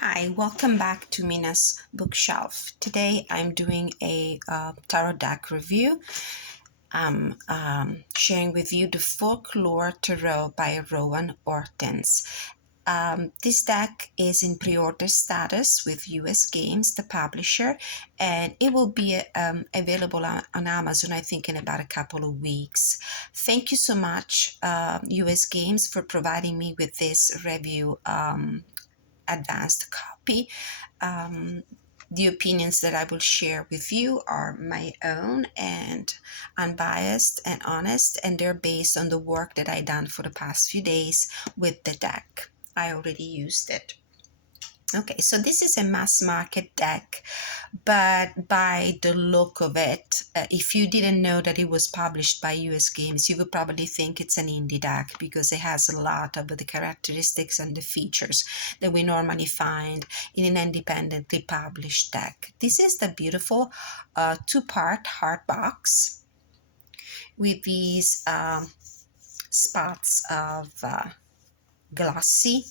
Hi, welcome back to Mina's bookshelf. Today I'm doing a tarot deck review. I'm sharing with you the Folklore Tarot by Rowan Ortins. This deck is in pre-order status with US Games, the publisher, and it will be available on Amazon, I think, in about a couple of weeks. Thank you so much, US Games, for providing me with this review advanced copy. Um, the opinions that I will share with you are my own and unbiased and honest, and they're based on the work that I done for the past few days with the deck. I already used it. Okay, so this is a mass market deck, but by the look of it, if you didn't know that it was published by US Games, you would probably think it's an indie deck because it has a lot of the characteristics and the features that we normally find in an independently published deck. This is the beautiful two-part hard box with these spots of glossy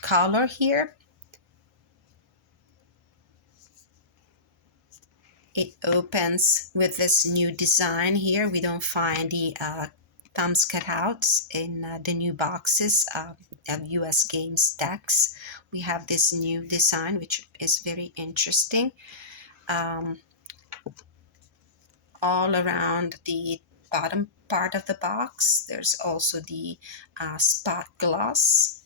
color here. It opens with this new design here. We don't find the thumbs cutouts in the new boxes of US Games decks. We have this new design, which is very interesting. All around the bottom part of the box, there's also the spot gloss.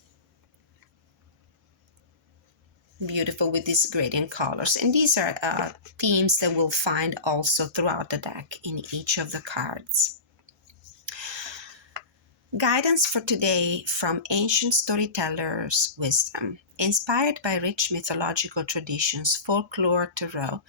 Beautiful with these gradient colors, and these are themes that we'll find also throughout the deck in each of the cards. Guidance for today from ancient storytellers' wisdom. Inspired by rich mythological traditions, Folklore Tarot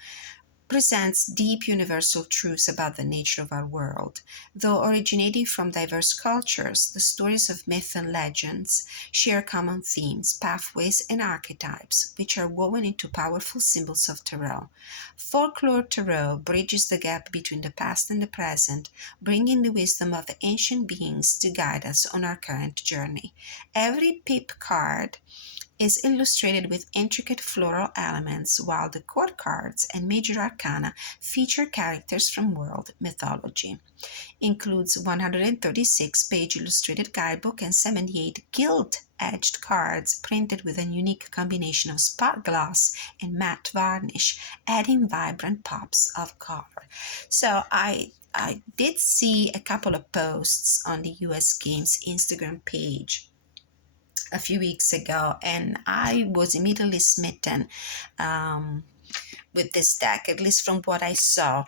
presents deep universal truths about the nature of our world. Though originating from diverse cultures, the stories of myth and legends share common themes, pathways, and archetypes, which are woven into powerful symbols of tarot. Folklore Tarot bridges the gap between the past and the present, bringing the wisdom of ancient beings to guide us on our current journey. Every pip card is illustrated with intricate floral elements, while the court cards and major arcana feature characters from world mythology. Includes 136-page illustrated guidebook and 78 gilt-edged cards printed with a unique combination of spot gloss and matte varnish, adding vibrant pops of color. So I did see a couple of posts on the US Games Instagram page a few weeks ago, and I was immediately smitten with this deck, at least from what I saw.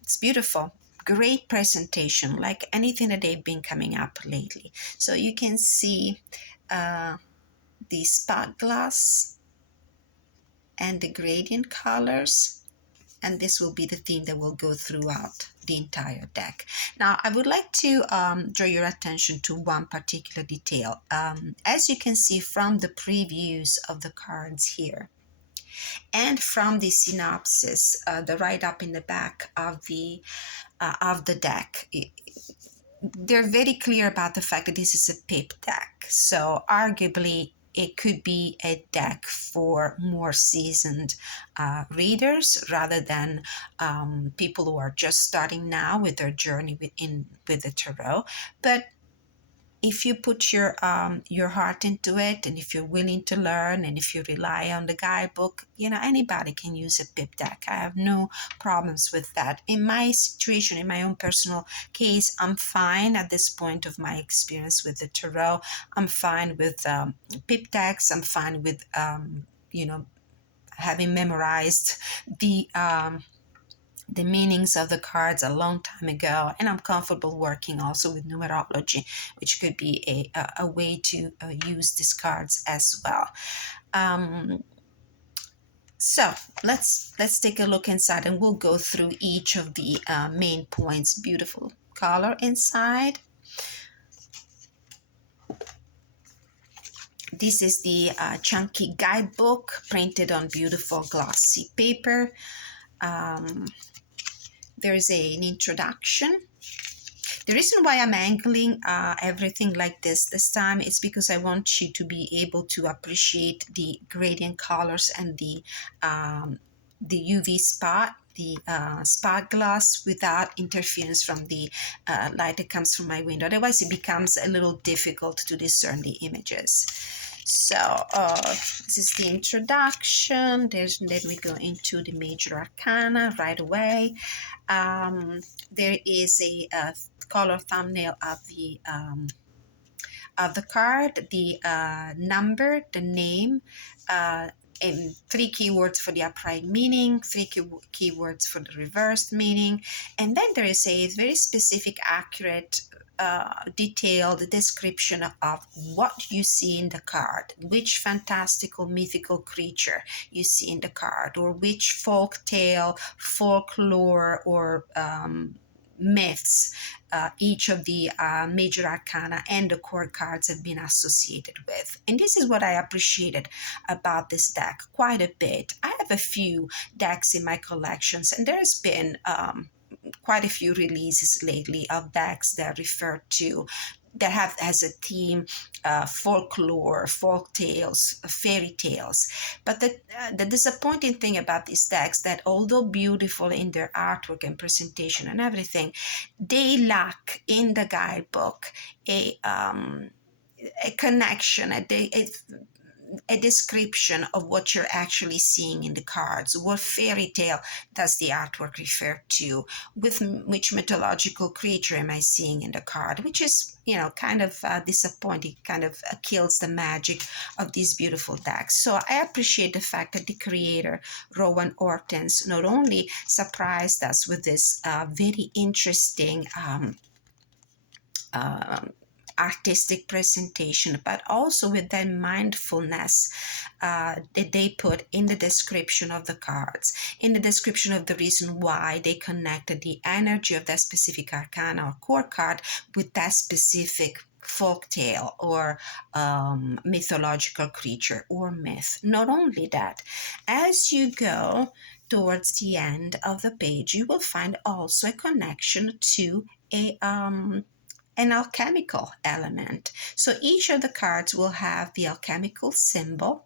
It's beautiful. Great presentation, like anything that they've been coming up lately. So you can see the spot gloss and the gradient colors, and this will be the theme that will go throughout the entire deck. Now, I would like to draw your attention to one particular detail. As you can see from the previews of the cards here, and from the synopsis, the write-up in the back of the deck, they're very clear about the fact that this is a pip deck. So arguably, it could be a deck for more seasoned readers rather than people who are just starting now with their journey with the tarot. But if you put your heart into it, and if you're willing to learn, and if you rely on the guidebook, anybody can use a pip deck. I have no problems with that. In my situation, in my own personal case, I'm fine at this point of my experience with the tarot. I'm fine with pip decks. I'm fine with having memorized the meanings of the cards a long time ago, and I'm comfortable working also with numerology, which could be a way to use these cards as well. So let's take a look inside, and we'll go through each of the main points. Beautiful color inside. This is the chunky guidebook printed on beautiful glossy paper. There's an introduction. The reason why I'm angling everything like this time is because I want you to be able to appreciate the gradient colors and the UV spot, the spot glass, without interference from the light that comes from my window. Otherwise, it becomes a little difficult to discern the images. So this is the introduction. Then we go into the major arcana right away. There is a color thumbnail of the card, the number, the name, and 3 keywords for the upright meaning, 3 keywords for the reversed meaning, and then there is a very specific, accurate, detailed description of what you see in the card, which fantastical mythical creature you see in the card, or which folk tale, folklore, or myths each of the major arcana and the core cards have been associated with. And this is what I appreciated about this deck quite a bit. I have a few decks in my collections, and there's been quite a few releases lately of decks that refer to that have as a theme folklore, folk tales, fairy tales. But the disappointing thing about these decks that although beautiful in their artwork and presentation and everything, they lack in the guidebook a connection, a description of what you're actually seeing in the cards. What fairy tale does the artwork refer to? With which mythological creature am I seeing in the card? Which is, kind of disappointing, kind of kills the magic of these beautiful decks. So I appreciate the fact that the creator, Rowan Ortins, not only surprised us with this very interesting artistic presentation, but also with that mindfulness that they put in the description of the cards, in the description of the reason why they connected the energy of that specific arcana or core card with that specific folk tale or mythological creature or myth. Not only that, as you go towards the end of the page, you will find also a connection to an alchemical element. So each of the cards will have the alchemical symbol,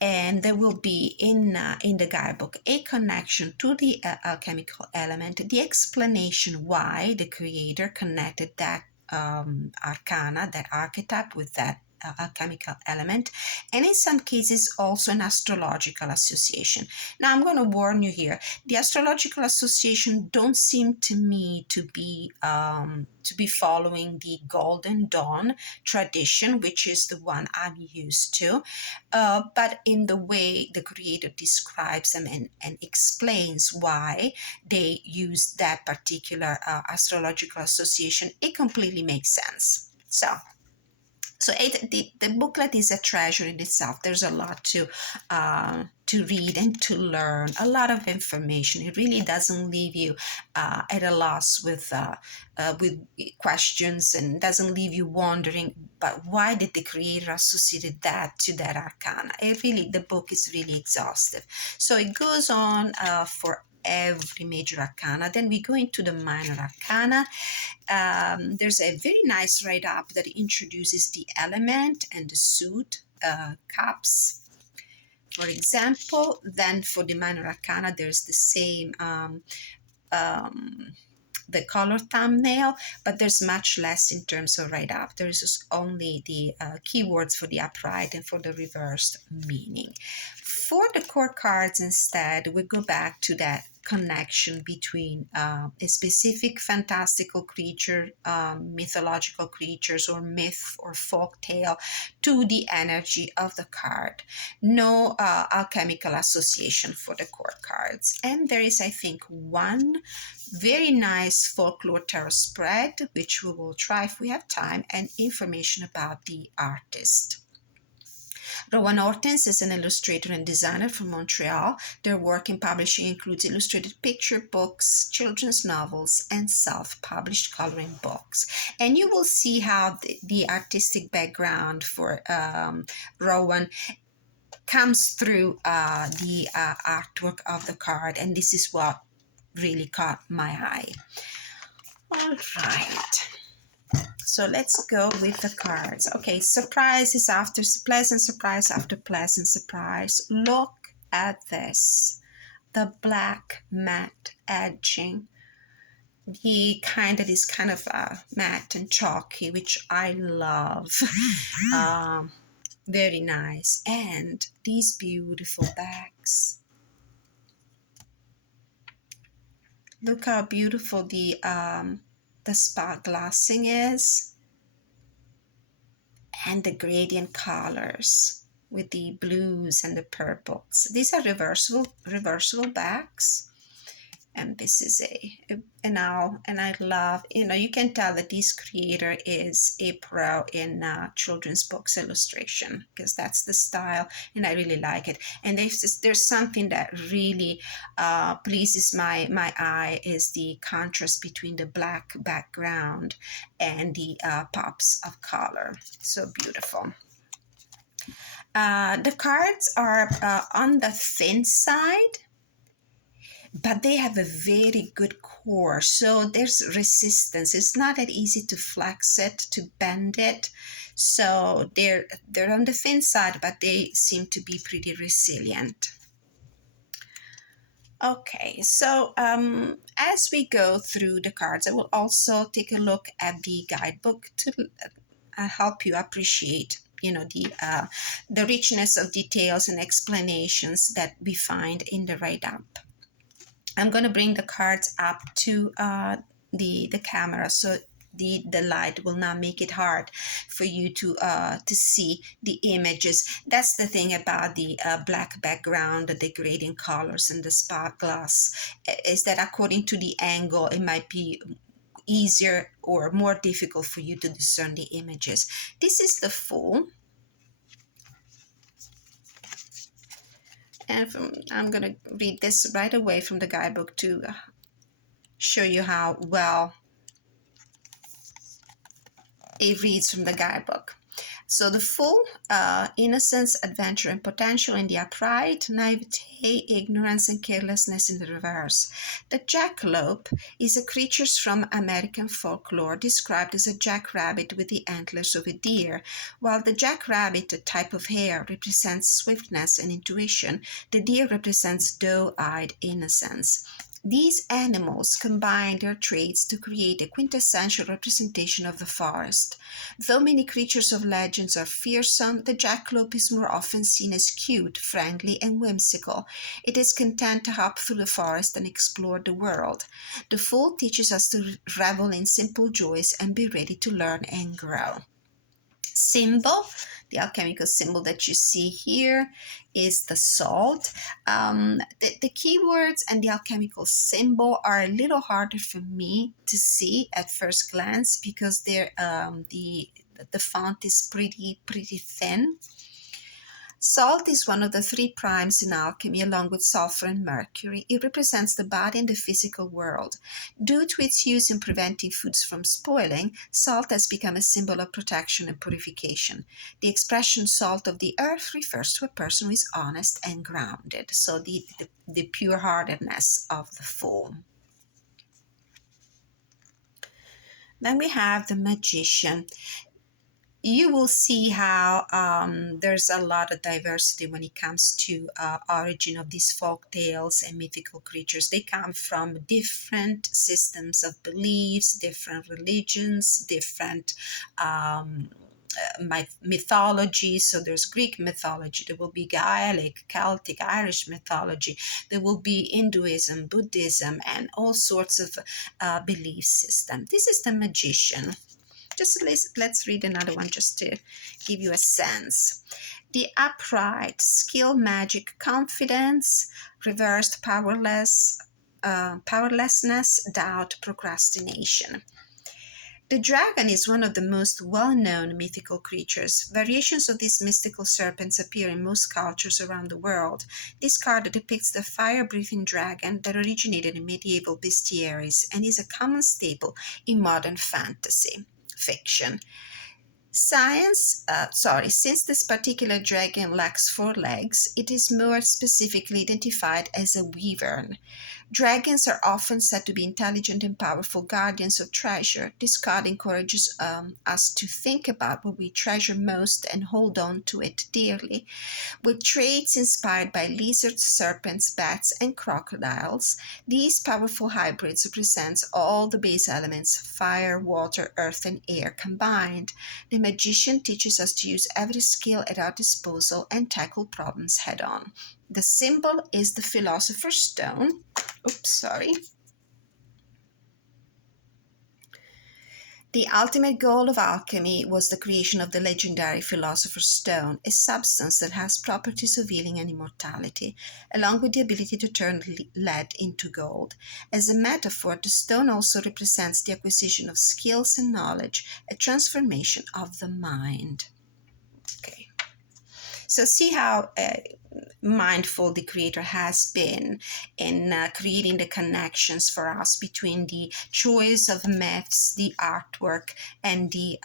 and there will be in the guidebook a connection to the alchemical element, the explanation why the creator connected that arcana, that archetype, with that alchemical element, and in some cases also an astrological association. Now I'm going to warn you here, the astrological association don't seem to me to be following the Golden Dawn tradition, which is the one I'm used to, but in the way the creator describes them and explains why they use that particular astrological association, it completely makes sense. So the booklet is a treasure in itself. There's a lot to read and to learn, a lot of information. It really doesn't leave you at a loss with questions, and doesn't leave you wondering, but why did the creator associate that to that arcana? The book is really exhaustive. So it goes on for every major arcana. Then we go into the minor arcana. There's a very nice write-up that introduces the element and the suit, cups, for example. Then for the minor arcana, there's the same the color thumbnail, but there's much less in terms of write-up. There is just only the keywords for the upright and for the reversed meaning. For the core cards instead, we go back to that connection between a specific fantastical creature, mythological creatures, or myth or folk tale, to the energy of the card. No alchemical association for the core cards. And there is, I think, one very nice folklore tarot spread, which we will try if we have time, and information about the artist. Rowan Ortins is an illustrator and designer from Montreal. Their work in publishing includes illustrated picture books, children's novels, and self-published coloring books. And you will see how the artistic background for Rowan comes through the artwork of the card, and this is what really caught my eye. All right. So let's go with the cards. Okay, surprise is after pleasant surprise after pleasant surprise. Look at this. The black matte edging. This kind of matte and chalky, which I love. Very nice. And these beautiful bags. Look how beautiful the spot glassing is. And the gradient colors with the blues and the purples. These are reversible bags. And this is an owl, and I love, you can tell that this creator is a pro in children's books illustration, because that's the style, and I really like it. And there's something that really pleases my eye, is the contrast between the black background and the pops of color. So beautiful. The cards are on the thin side, but they have a very good core, so there's resistance. It's not that easy to flex it, to bend it. So they're on the thin side, but they seem to be pretty resilient. Okay, so as we go through the cards, I will also take a look at the guidebook to help you appreciate the richness of details and explanations that we find in the write-up. I'm going to bring the cards up to the camera, so the light will not make it hard for you to see the images. That's the thing about the black background, the gradient colors, and the spot glass, is that according to the angle, it might be easier or more difficult for you to discern the images. This is the Fool. And I'm going to read this right away from the guidebook to show you how well it reads from the guidebook. So the Fool, innocence, adventure, and potential in the upright, naivete, ignorance, and carelessness in the reverse. The jackalope is a creature from American folklore described as a jackrabbit with the antlers of a deer. While the jackrabbit, a type of hare, represents swiftness and intuition, the deer represents doe-eyed innocence. These animals combine their traits to create a quintessential representation of the forest. Though many creatures of legends are fearsome, the jackalope is more often seen as cute, friendly, and whimsical. It is content to hop through the forest and explore the world. The Fool teaches us to revel in simple joys and be ready to learn and grow. Symbol, the alchemical symbol that you see here, is the salt. The keywords and the alchemical symbol are a little harder for me to see at first glance, because they're the font is pretty thin. Salt is one of the three primes in alchemy, along with sulfur and mercury. It represents the body and the physical world. Due to its use in preventing foods from spoiling, salt has become a symbol of protection and purification. The expression salt of the earth refers to a person who is honest and grounded, so the pure-heartedness of the Fool. Then we have the Magician. You will see how there's a lot of diversity when it comes to origin of these folk tales and mythical creatures. They come from different systems of beliefs, different religions, different mythology. So there's Greek mythology, there will be Gaelic, Celtic, Irish mythology, there will be Hinduism, Buddhism, and all sorts of belief systems. This is the Magician. Just let's read another one just to give you a sense. The upright, skill, magic, confidence, reversed powerlessness, doubt, procrastination. The dragon is one of the most well-known mythical creatures. Variations of these mystical serpents appear in most cultures around the world. This card depicts the fire-breathing dragon that originated in medieval bestiaries and is a common staple in modern fantasy fiction. Since this particular dragon lacks 4 legs, it is more specifically identified as a wyvern. Dragons are often said to be intelligent and powerful guardians of treasure. This card encourages us to think about what we treasure most and hold on to it dearly. With traits inspired by lizards, serpents, bats, and crocodiles, these powerful hybrids represent all the base elements: fire, water, earth, and air combined. The magician teaches us to use every skill at our disposal and tackle problems head on. The symbol is the Philosopher's Stone. Oops, sorry. The ultimate goal of alchemy was the creation of the legendary Philosopher's Stone, a substance that has properties of healing and immortality, along with the ability to turn lead into gold. As a metaphor, the stone also represents the acquisition of skills and knowledge, a transformation of the mind. Okay. So see how mindful the creator has been in creating the connections for us between the choice of myths, the artwork, and the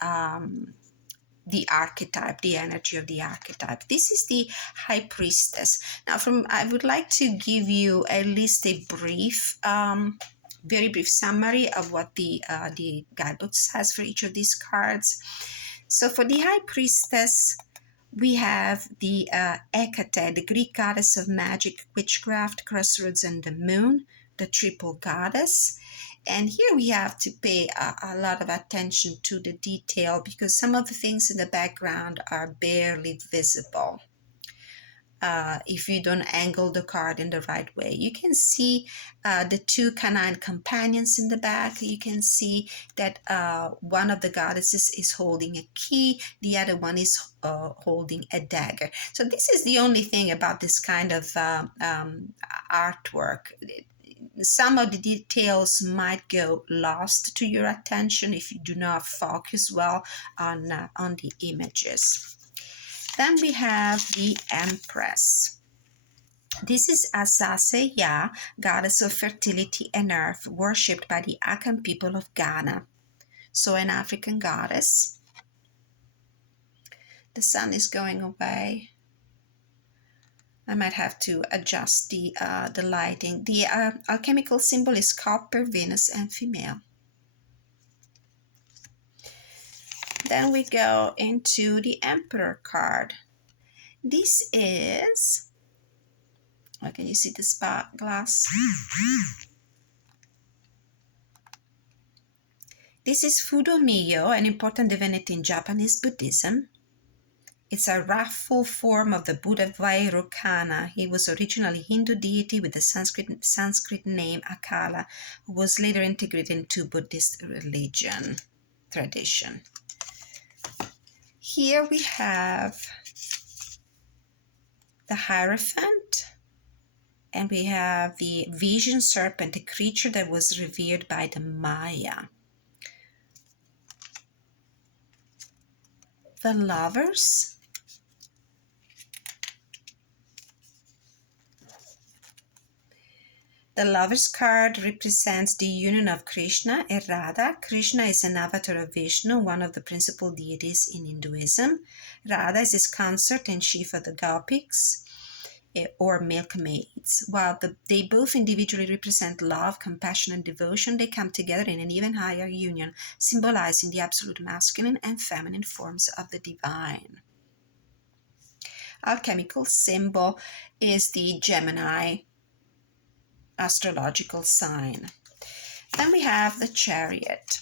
archetype, the energy of the archetype. This is the High Priestess. Now, I would like to give you at least a brief, very brief summary of what the guidebook says for each of these cards. So for the High Priestess, we have the Hecate, the Greek goddess of magic, witchcraft, crossroads, and the moon, the triple goddess. And here we have to pay a lot of attention to the detail because some of the things in the background are barely visible. If you don't angle the card in the right way. You can see the two canine companions in the back. You can see that one of the goddesses is holding a key, the other one is holding a dagger. So this is the only thing about this kind of artwork. Some of the details might go lost to your attention if you do not focus well on the images. Then we have the Empress. This is Asase Ya, goddess of fertility and earth, worshipped by the Akan people of Ghana. So an African goddess. The sun is going away. I might have to adjust the lighting. The alchemical symbol is copper, Venus, and female. Then we go into the Emperor card. This is, can you see the spot glass? This is Fudomiyo, an important divinity in Japanese Buddhism. It's a wrathful form of the Buddha Vairocana. He was originally a Hindu deity with the Sanskrit name Akala, who was later integrated into Buddhist religion tradition. Here we have the Hierophant, and we have the Vision Serpent, a creature that was revered by the Maya. The Lovers. The Lovers card represents the union of Krishna and Radha. Krishna is an avatar of Vishnu, one of the principal deities in Hinduism. Radha is his consort and chief of the Gopiks, or milkmaids. While they both individually represent love, compassion, and devotion, they come together in an even higher union, symbolizing the absolute masculine and feminine forms of the divine. Alchemical symbol is the Gemini astrological sign. Then we have the Chariot.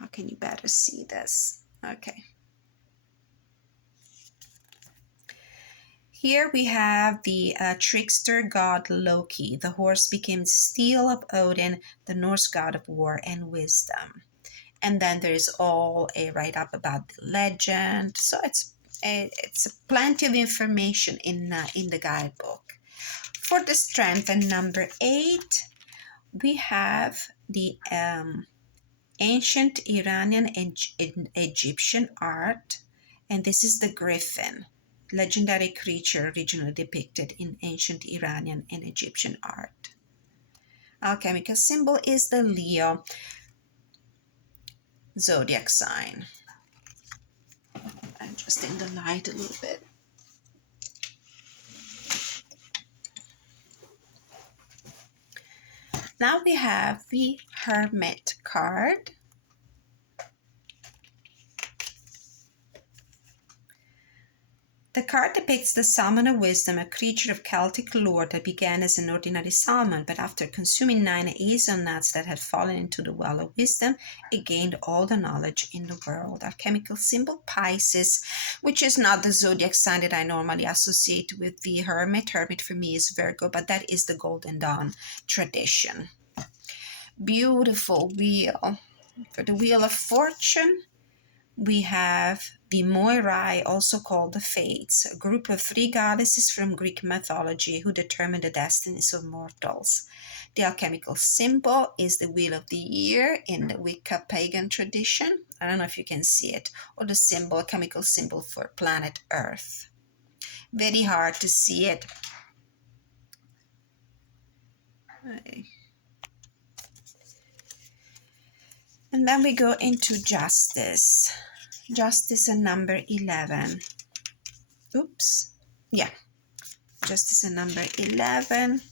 How can you better see this? Okay. Here we have the trickster god Loki. The horse became steel of Odin, the Norse god of war and wisdom. And then there is all a write-up about the legend. So it's plenty of information in the guidebook. For the strength and number 8, we have the ancient Iranian and Egyptian art, and this is the griffin, legendary creature originally depicted in ancient Iranian and Egyptian art. Alchemical symbol is the Leo zodiac sign. Adjusting the light a little bit. Now we have the Hermit card. The card depicts the salmon of wisdom, a creature of Celtic lore that began as an ordinary salmon, but after consuming 9 hazelnuts that had fallen into the well of wisdom, it gained all the knowledge in the world. Alchemical symbol Pisces, which is not the zodiac sign that I normally associate with the Hermit. Hermit for me is Virgo, but that is the Golden Dawn tradition. Beautiful wheel. For the Wheel of Fortune, we have the Moirai, also called the Fates, a group of 3 goddesses from Greek mythology who determine the destinies of mortals. The alchemical symbol is the Wheel of the Year in the Wicca pagan tradition. I don't know if you can see it, or the symbol, chemical symbol for planet Earth. Very hard to see it. And then we go into Justice. Justice and number 11. Oops. Yeah. Justice and number 11.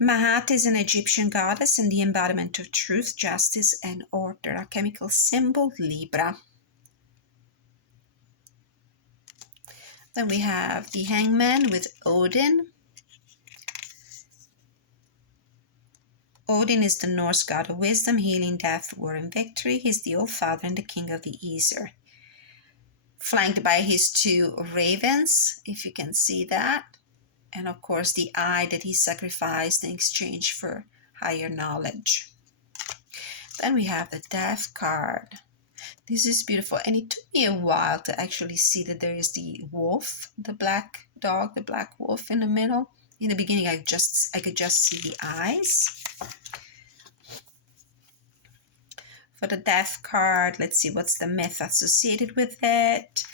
Mahat is an Egyptian goddess and the embodiment of truth, justice, and order. Alchemical symbol Libra. Then we have the Hangman with Odin. Odin is the Norse god of wisdom, healing, death, war, and victory. He's the All-Father and the king of the Aesir. Flanked by his 2 ravens, if you can see that. And of course the eye that he sacrificed in exchange for higher knowledge. Then we have the Death card. This is beautiful, and it took me a while to actually see that there is the wolf, the black dog, the black wolf in the middle. In the beginning I could just see the eyes. For the Death card, let's see what's the myth associated with it.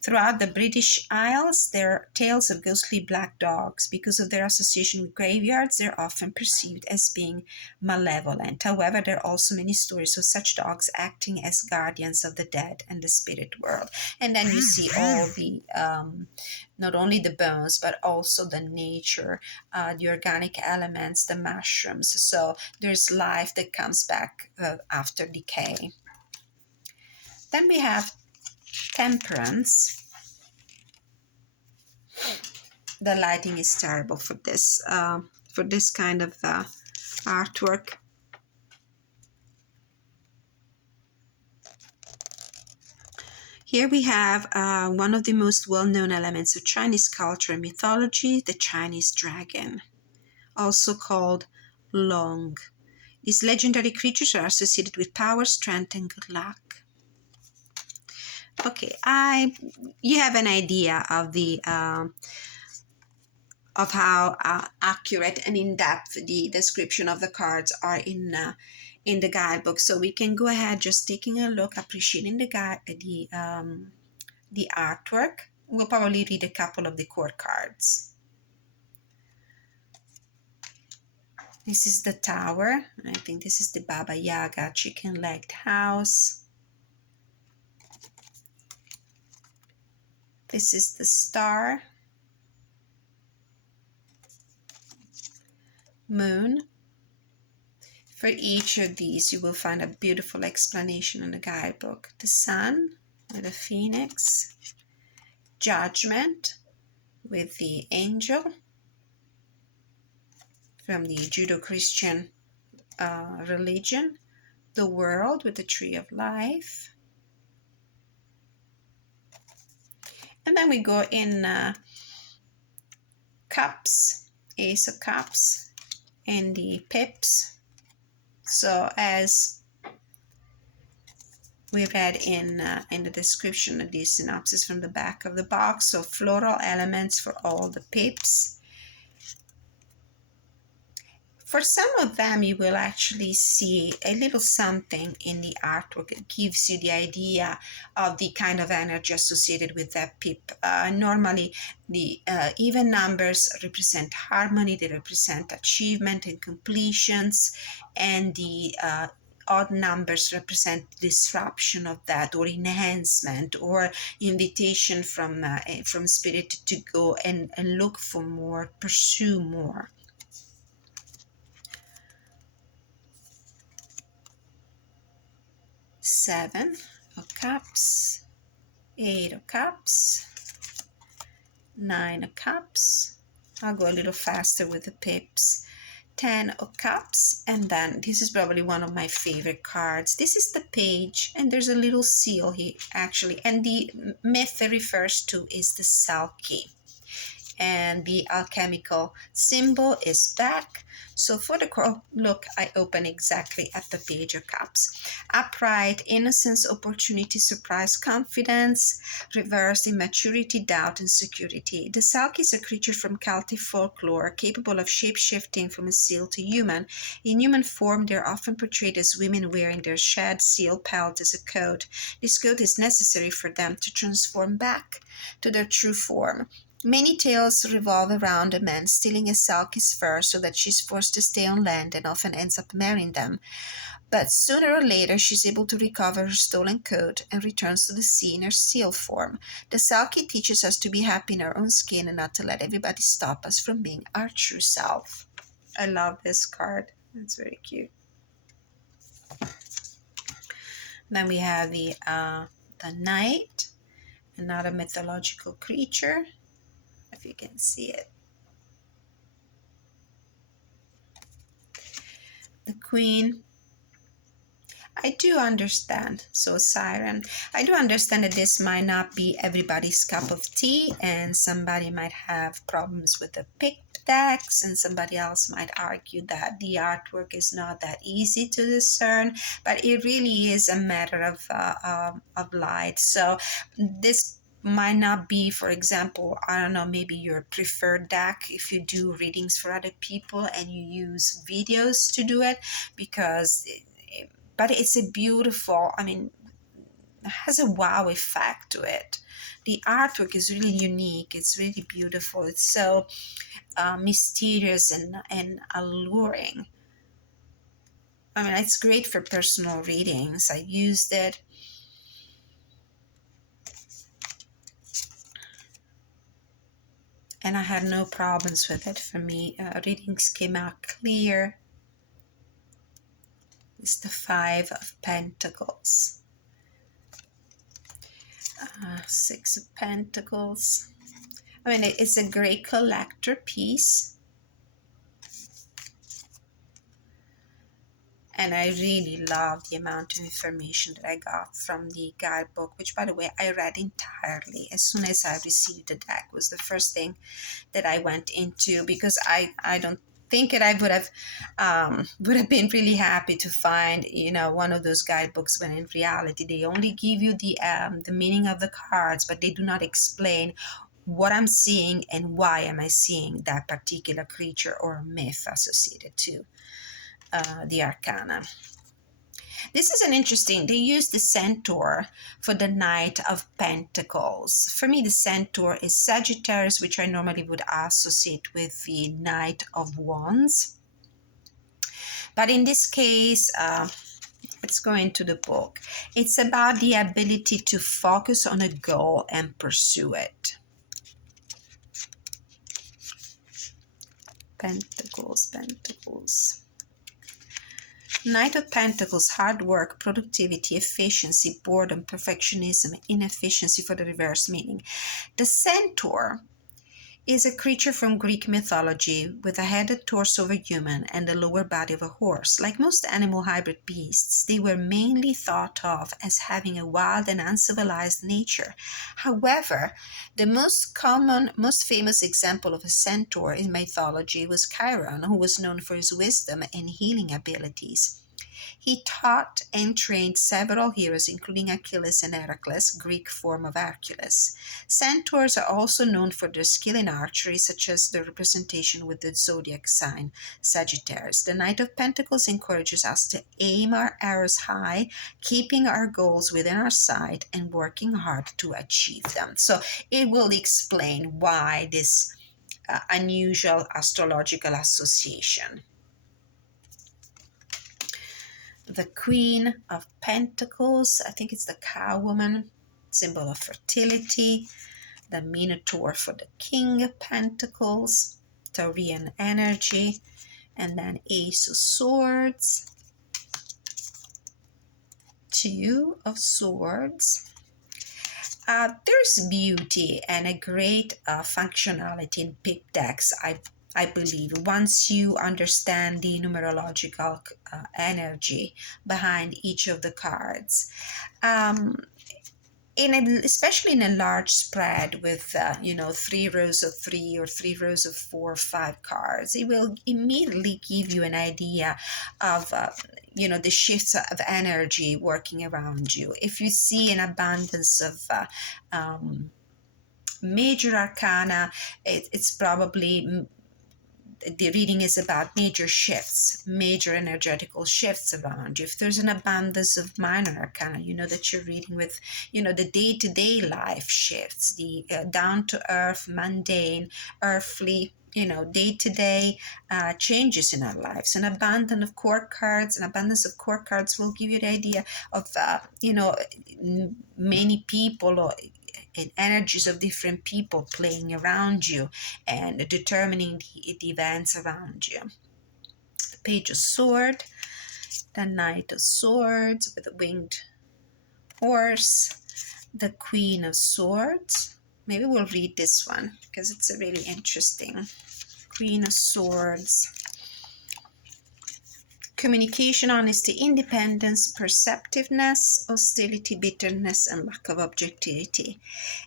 Throughout the British Isles, there are tales of ghostly black dogs. Because of their association with graveyards, they're often perceived as being malevolent. However, there are also many stories of such dogs acting as guardians of the dead and the spirit world. And then you see all the, not only the bones, but also the nature, the organic elements, the mushrooms. So there's life that comes back after decay. Then we have Temperance. The lighting is terrible for this kind of artwork. Here we have one of the most well-known elements of Chinese culture and mythology, the Chinese dragon, also called Long. These legendary creatures are associated with power, strength, and good luck. Okay, you have an idea of the of how accurate and in-depth the description of the cards are in the guidebook. So we can go ahead just taking a look, appreciating the artwork. We'll probably read a couple of the core cards. This is the Tower. I think this is the Baba Yaga chicken-legged house. This is the Star, Moon. For each of these, you will find a beautiful explanation in the guidebook. The Sun with a Phoenix, Judgment with the Angel from the Judeo-Christian religion, the World with the Tree of Life. And then we go in Cups, Ace of Cups, and the Pips. So as we read in the description of the synopsis from the back of the box, so floral elements for all the Pips. For some of them, you will actually see a little something in the artwork. It gives you the idea of the kind of energy associated with that pip. Normally, the even numbers represent harmony, they represent achievement and completions, and the odd numbers represent disruption of that, or enhancement, or invitation from spirit to go and look for more, pursue more. Seven of Cups, Eight of Cups, Nine of Cups. I'll go a little faster with the pips. 10 of Cups, and then this is probably one of my favorite cards. This is the Page, and there's a little seal here actually, and the myth it refers to is the Selkie, and the alchemical symbol is back. So for the look, I open exactly at the Page of Cups. Upright, innocence, opportunity, surprise, confidence. Reversed, immaturity, doubt, and security. The Selkie is a creature from Celtic folklore, capable of shape-shifting from a seal to human. In human form, they're often portrayed as women wearing their shed seal pelt as a coat. This coat is necessary for them to transform back to their true form. Many tales revolve around a man stealing a Selkie's fur so that she's forced to stay on land and often ends up marrying them. But sooner or later, she's able to recover her stolen coat and returns to the sea in her seal form. The Selkie teaches us to be happy in our own skin and not to let everybody stop us from being our true self. I love this card. It's very cute. Then we have the Knight, another mythological creature. If you can see it. The Queen. I do understand. So Siren, I do understand that this might not be everybody's cup of tea, and somebody might have problems with the pick decks, and somebody else might argue that the artwork is not that easy to discern, but it really is a matter of light. So this might not be, for example, I don't know, maybe your preferred deck if you do readings for other people and you use videos to do it, because but it's a beautiful, I mean, it has a wow effect to it. The artwork is really unique. It's really beautiful. It's so mysterious and alluring. I mean, it's great for personal readings. I used it. And I had no problems with it. For me, readings came out clear. It's the Five of Pentacles. Six of Pentacles. I mean, it's a great collector piece. And I really love the amount of information that I got from the guidebook, which, by the way, I read entirely as soon as I received the deck. Was the first thing that I went into, because I don't think that I would have been really happy to find, you know, one of those guidebooks when in reality they only give you the meaning of the cards, but they do not explain what I'm seeing and why am I seeing that particular creature or myth associated to the Arcana. This is an interesting, they use the centaur for the Knight of Pentacles. For me, the centaur is Sagittarius, which I normally would associate with the Knight of Wands. But in this case, let's go into the book. It's about the ability to focus on a goal and pursue it. Pentacles, Pentacles. Knight of Pentacles, hard work, productivity, efficiency, boredom, perfectionism, inefficiency for the reverse meaning. The centaur is a creature from Greek mythology with a head and torso of a human and the lower body of a horse. Like most animal hybrid beasts, they were mainly thought of as having a wild and uncivilized nature. However, the most famous example of a centaur in mythology was Chiron, who was known for his wisdom and healing abilities. He taught and trained several heroes, including Achilles and Heracles, Greek form of Hercules. Centaurs are also known for their skill in archery, such as the representation with the zodiac sign Sagittarius. The Knight of Pentacles encourages us to aim our arrows high, keeping our goals within our sight and working hard to achieve them. So it will explain why this unusual astrological association. the Queen of Pentacles. I think it's the cow woman, symbol of fertility. The Minotaur for the King of Pentacles, Taurian energy. And then Ace of Swords, Two of Swords. There's beauty and a great functionality in pick decks, I believe, once you understand the numerological energy behind each of the cards. Especially in a large spread with, 3 rows of 3 or 3 rows of 4 or 5 cards, it will immediately give you an idea of, the shifts of energy working around you. If you see an abundance of major arcana, it's probably the reading is about major shifts, major energetical shifts around you. If there's an abundance of minor arcana, you know that you're reading with, the day-to-day life shifts, the down-to-earth, mundane, earthly, day-to-day changes in our lives. An abundance of court cards will give you the idea of, many people or and energies of different people playing around you and determining the events around you. The Page of Swords, the Knight of Swords with a winged horse, the Queen of Swords. Maybe we'll read this one because it's a really interesting. Queen of Swords. Communication, honesty, independence, perceptiveness, hostility, bitterness, and lack of objectivity.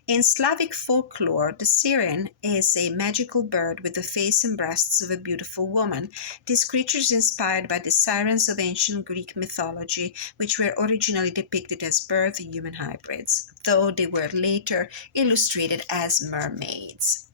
In Slavic folklore, the siren is a magical bird with the face and breasts of a beautiful woman. This creature is inspired by the sirens of ancient Greek mythology, which were originally depicted as bird and human hybrids, though they were later illustrated as mermaids.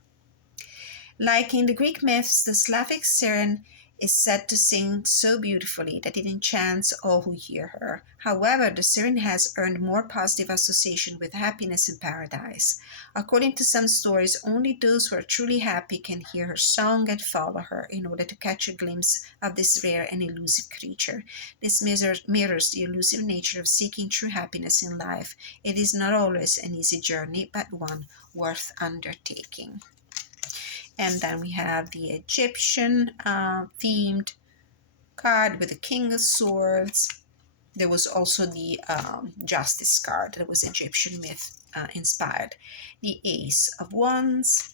Like in the Greek myths, the Slavic siren is said to sing so beautifully that it enchants all who hear her. However, the siren has earned more positive association with happiness and paradise. According to some stories, only those who are truly happy can hear her song and follow her in order to catch a glimpse of this rare and elusive creature. This mirrors the elusive nature of seeking true happiness in life. It is not always an easy journey, but one worth undertaking. And then we have the Egyptian themed card with the King of Swords. There was also the Justice card that was Egyptian myth inspired. The Ace of Wands,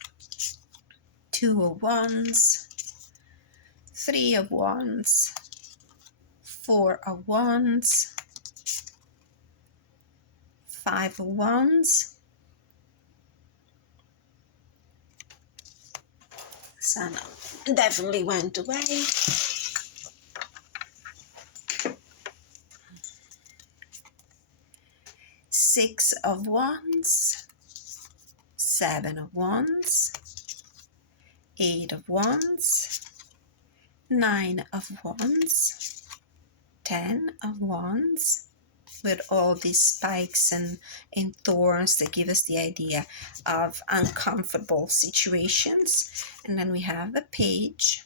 Two of Wands, Three of Wands, Four of Wands, Five of Wands, Sun definitely went away. Six of Wands, Seven of Wands, Eight of Wands, Nine of Wands, 10 of Wands, with all these spikes and thorns that give us the idea of uncomfortable situations. And then we have the Page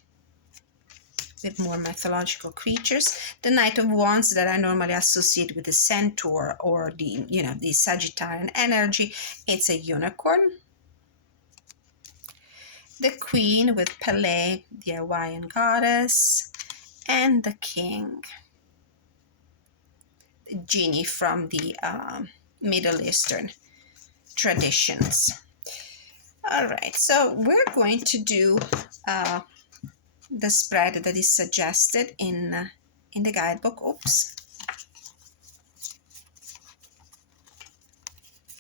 with more mythological creatures. The Knight of Wands that I normally associate with the centaur or the Sagittarian energy. It's a unicorn. The Queen with Pele, the Hawaiian goddess, and the King, the genie from the Middle Eastern traditions. All right, so we're going to do the spread that is suggested in the guidebook. Oops.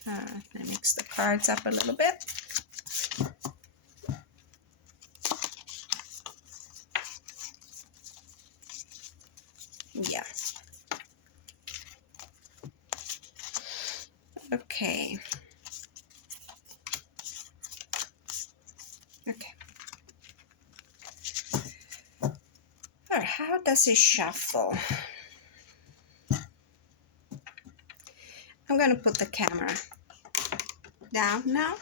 Let me mix the cards up a little bit. Yeah. Okay. Okay. All right, how does it shuffle? I'm going to put the camera down now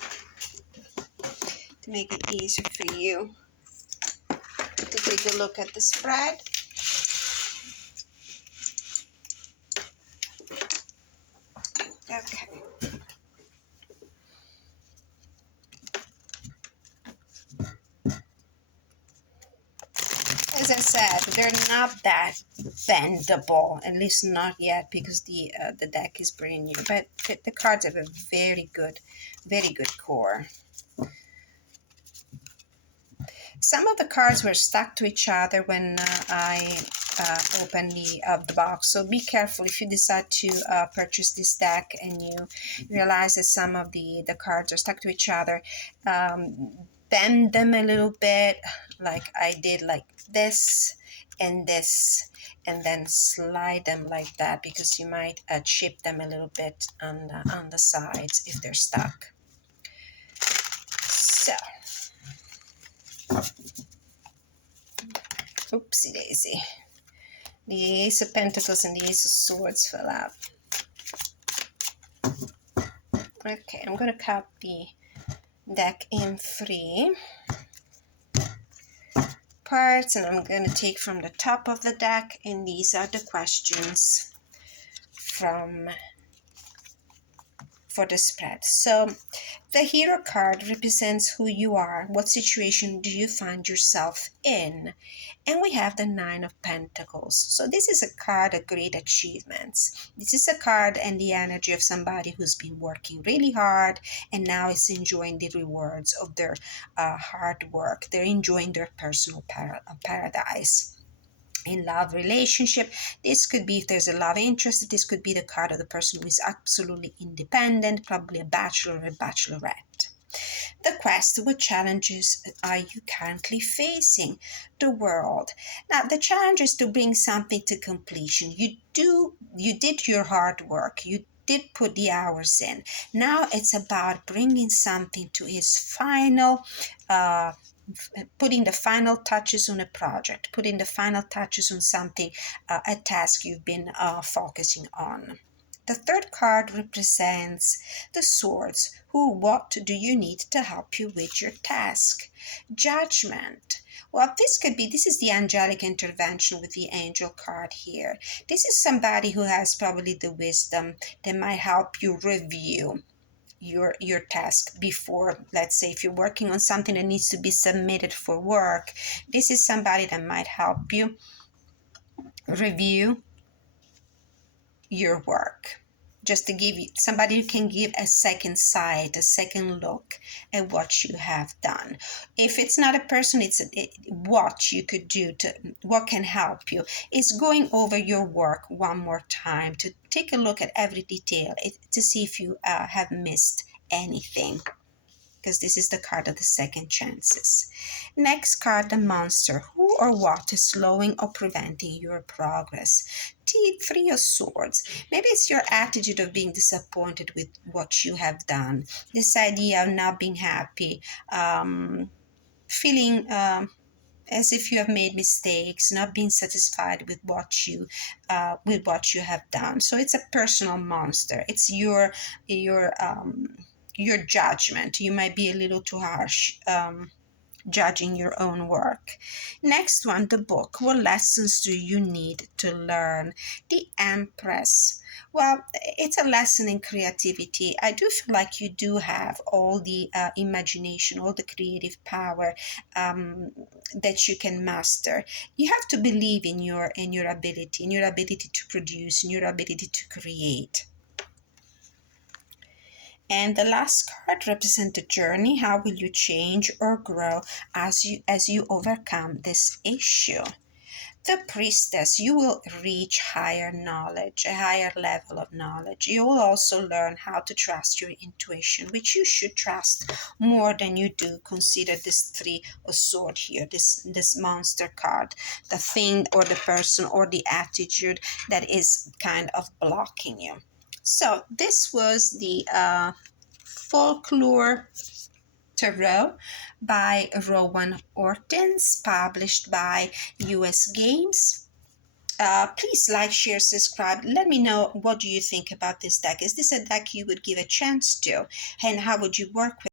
to make it easier for you to take a look at the spread. Okay. As I said, they're not that bendable, at least not yet, because the deck is brand new. But the cards have a very good core. Some of the cards were stuck to each other when I opened the box. So be careful if you decide to purchase this deck and you realize that some of the cards are stuck to each other. Bend them a little bit, like I did, like this, and then slide them like that, because you might chip them a little bit on the sides if they're stuck. So, oopsie daisy. The Ace of Pentacles and the Ace of Swords fell out. Okay, I'm going to cut the deck in 3 parts, and I'm going to take from the top of the deck, and these are the questions for the spread. So the Hero card represents who you are. What situation do you find yourself in? And we have the 9 of Pentacles. So this is a card of great achievements. This is a card and the energy of somebody who's been working really hard and now is enjoying the rewards of their hard work. They're enjoying their personal paradise. In love relationship, this could be, if there's a love interest, this could be the card of the person who is absolutely independent, probably a bachelor or a bachelorette. The quest: what challenges are you currently facing? The world. Now, the challenge is to bring something to completion. You did your hard work. You did put the hours in. Now it's about bringing something to its final putting the final touches on a project, putting the final touches on something, a task you've been focusing on. The third card represents the swords. What do you need to help you with your task? Judgment. Well, this is the angelic intervention with the angel card here. This is somebody who has probably the wisdom that might help you review your task before. Let's say if you're working on something that needs to be submitted for work, this is somebody that might help you review your work, just to give you somebody who can give a second sight, a second look at what you have done. If it's not a person, what you could do, what can help you is going over your work one more time, to take a look at every detail, to see if you have missed anything, because this is the card of the second chances. Next card, the monster. Who or what is slowing or preventing your progress? Three of Swords. Maybe it's your attitude of being disappointed with what you have done. This idea of not being happy, feeling as if you have made mistakes, not being satisfied with what you have done. So it's a personal monster. It's your judgment. You might be a little too harsh judging your own work. Next one, the book. What lessons do you need to learn? The Empress. Well, it's a lesson in creativity. I do feel like you do have all the imagination, all the creative power that you can master. You have to believe in your ability to produce, in your ability to create. And the last card represents the journey. How will you change or grow as you overcome this issue? The Priestess. You will reach higher knowledge, a higher level of knowledge. You will also learn how to trust your intuition, which you should trust more than you do. Consider this Three of Swords here, this monster card, the thing or the person or the attitude that is kind of blocking you. So this was the Folklore Tarot by Rowan Ortins, published by US Games. Please like, share, subscribe. Let me know, what do you think about this deck? Is this a deck you would give a chance to? And how would you work with